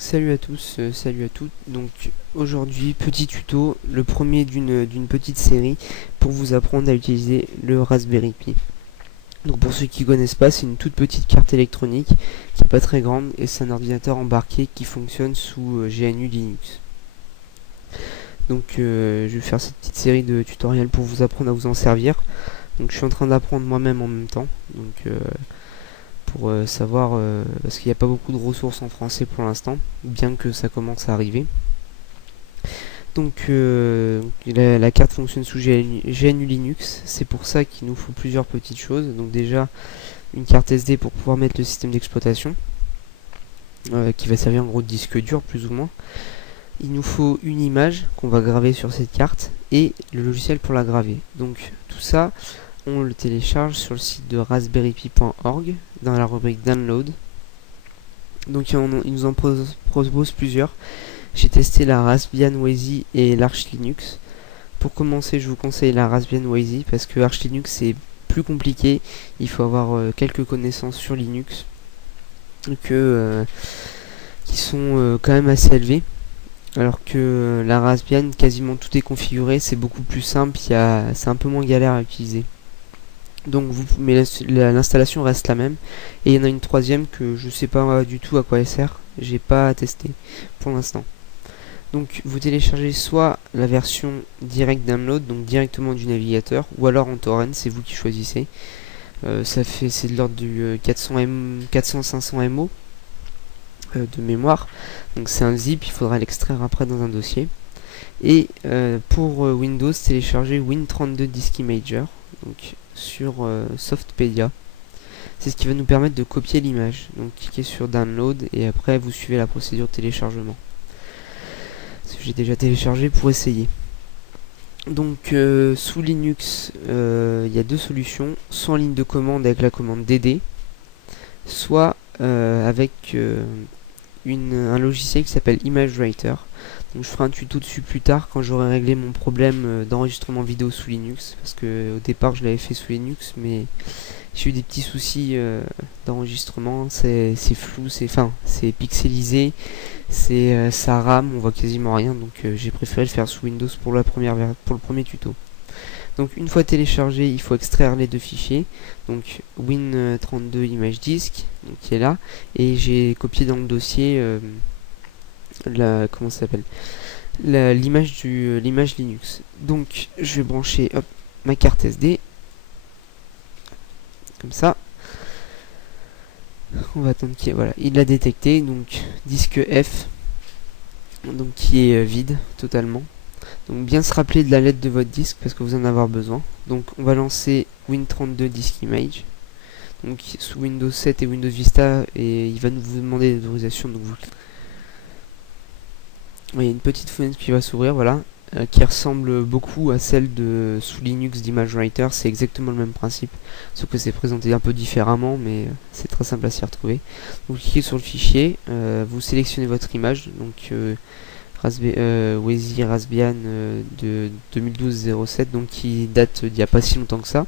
Salut à tous, salut à toutes. Donc aujourd'hui, petit tuto, le premier d'une petite série pour vous apprendre à utiliser le Raspberry Pi. Donc pour ceux qui connaissent pas, c'est une toute petite carte électronique qui est pas très grande et c'est un ordinateur embarqué qui fonctionne sous GNU Linux. Donc je vais faire cette petite série de tutoriels pour vous apprendre à vous en servir. Donc je suis en train d'apprendre moi-même en même temps. Donc pour savoir, parce qu'il n'y a pas beaucoup de ressources en français pour l'instant, bien que ça commence à arriver. Donc la carte fonctionne sous GNU Linux, c'est pour ça qu'il nous faut plusieurs petites choses. Donc déjà une carte SD pour pouvoir mettre le système d'exploitation, qui va servir en gros de disque dur plus ou moins. Il nous faut une image qu'on va graver sur cette carte et le logiciel pour la graver. Donc tout ça, on le télécharge sur le site de raspberrypi.org dans la rubrique Download. Donc il nous en propose plusieurs. J'ai testé la Raspbian Wisey et l'Arch Linux. Pour commencer, je vous conseille la Raspbian Wisey parce que Arch Linux c'est plus compliqué. Il faut avoir quelques connaissances sur Linux qui sont quand même assez élevées. Alors que la Raspbian, quasiment tout est configuré, c'est beaucoup plus simple, c'est un peu moins galère à utiliser. Donc mais l'installation reste la même. Et il y en a une troisième que je sais pas du tout à quoi elle sert, j'ai pas testé pour l'instant. Donc vous téléchargez soit la version direct download, donc directement du navigateur, ou alors en torrent, c'est vous qui choisissez. C'est de l'ordre du 400-500 MO de mémoire, donc c'est un zip, il faudra l'extraire après dans un dossier. Et pour Windows, téléchargez Win32 Disk Imager, donc sur Softpedia. C'est ce qui va nous permettre de copier l'image. Donc cliquez sur Download et après vous suivez la procédure de téléchargement. J'ai déjà téléchargé pour essayer. Donc sous Linux, il y a deux solutions, soit en ligne de commande avec la commande dd, soit avec un logiciel qui s'appelle ImageWriter. Donc je ferai un tuto dessus plus tard quand j'aurai réglé mon problème d'enregistrement vidéo sous Linux, parce que au départ je l'avais fait sous Linux, mais j'ai eu des petits soucis d'enregistrement. C'est flou, c'est pixelisé, ça rame, on voit quasiment rien, donc j'ai préféré le faire sous Windows pour le premier tuto. Donc une fois téléchargé, il faut extraire les deux fichiers, donc Win32 image disk, donc qui est là, et j'ai copié dans le dossier comment ça s'appelle, l'image Linux. Donc je vais brancher ma carte SD comme ça. On va attendre qu'il voilà, il l'a détecté, donc disque F, donc qui est vide totalement. Donc bien se rappeler de la lettre de votre disque parce que vous en avez besoin. Donc on va lancer Win32 Disk Image. Donc sous Windows 7 et Windows Vista, et il va vous demander l'autorisation. Donc il y a une petite fenêtre qui va s'ouvrir, voilà, qui ressemble beaucoup à celle de sous Linux d'ImageWriter. C'est exactement le même principe, sauf que c'est présenté un peu différemment, mais c'est très simple à s'y retrouver. Donc vous cliquez sur le fichier, vous sélectionnez votre image, donc Wisey Raspbian de 2012-07, donc qui date d'il n'y a pas si longtemps que ça.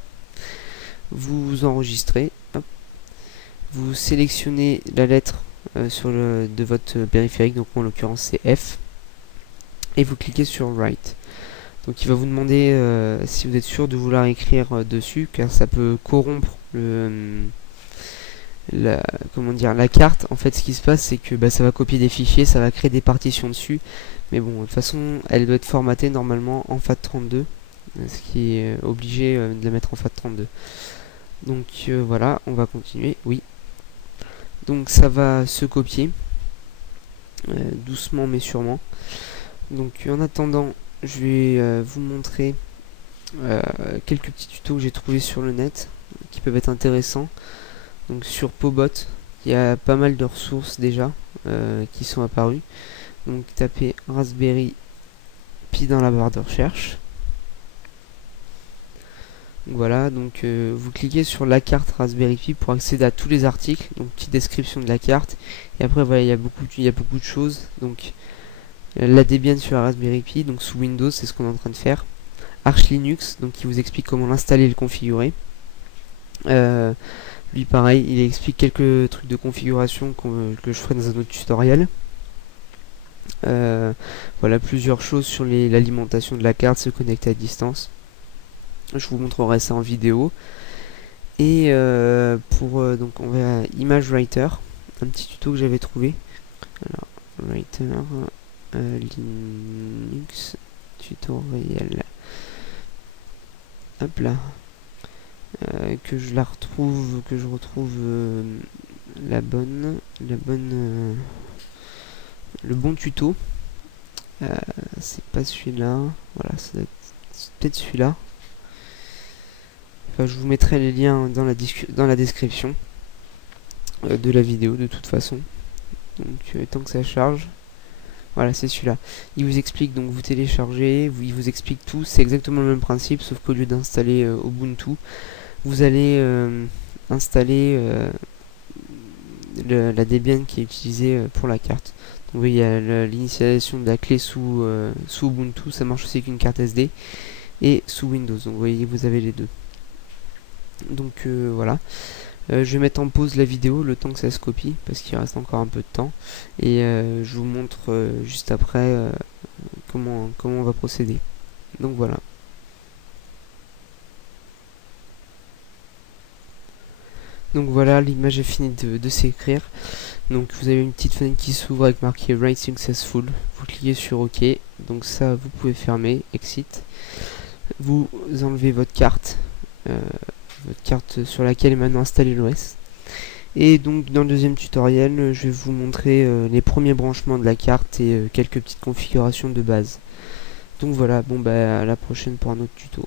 Vous enregistrez, hop. Vous sélectionnez la lettre de votre périphérique, donc en l'occurrence c'est F, et vous cliquez sur Write. Donc il va vous demander si vous êtes sûr de vouloir écrire dessus, car ça peut corrompre la carte. En fait, ce qui se passe, c'est que ça va copier des fichiers, ça va créer des partitions dessus, mais bon, de toute façon elle doit être formatée normalement en FAT32, ce qui est obligé de la mettre en FAT32. Donc voilà, on va continuer. Oui, donc ça va se copier doucement mais sûrement. Donc en attendant, je vais vous montrer quelques petits tutos que j'ai trouvés sur le net qui peuvent être intéressants. Donc sur Pobot, il y a pas mal de ressources déjà qui sont apparues. Donc tapez Raspberry Pi dans la barre de recherche. Donc voilà, donc vous cliquez sur la carte Raspberry Pi pour accéder à tous les articles. Donc petite description de la carte. Et après voilà, il y a beaucoup de choses. Donc la Debian sur la Raspberry Pi, donc sous Windows, c'est ce qu'on est en train de faire. Arch Linux, donc qui vous explique comment l'installer et le configurer. Lui pareil, il explique quelques trucs de configuration que je ferai dans un autre tutoriel. Voilà, plusieurs choses sur l'alimentation de la carte, se connecter à distance. Je vous montrerai ça en vidéo. Et donc on va Image Writer, un petit tuto que j'avais trouvé. Alors, Writer, Linux, tutoriel. Hop là. Que je retrouve le bon tuto. C'est pas celui-là. Voilà, c'est peut-être celui-là. Enfin, je vous mettrai les liens dans la description de la vidéo de toute façon. Donc tant que ça charge. Voilà, c'est celui-là. Il vous explique, donc vous téléchargez, il vous explique tout. C'est exactement le même principe, sauf qu'au lieu d'installer Ubuntu, vous allez installer la Debian qui est utilisée pour la carte. Donc vous voyez, il y a l'initialisation de la clé sous Ubuntu, ça marche aussi avec une carte SD, et sous Windows. Donc vous voyez, vous avez les deux. Donc voilà. Je vais mettre en pause la vidéo le temps que ça se copie, parce qu'il reste encore un peu de temps, et je vous montre juste après comment on va procéder. Donc voilà. Donc voilà, l'image est finie de s'écrire. Donc vous avez une petite fenêtre qui s'ouvre avec marqué Write Successful. Vous cliquez sur OK. Donc ça, vous pouvez fermer, Exit. Vous enlevez votre carte sur laquelle est maintenant installé l'OS. Et donc dans le deuxième tutoriel, je vais vous montrer les premiers branchements de la carte et quelques petites configurations de base. Donc voilà, bon bah à la prochaine pour un autre tuto.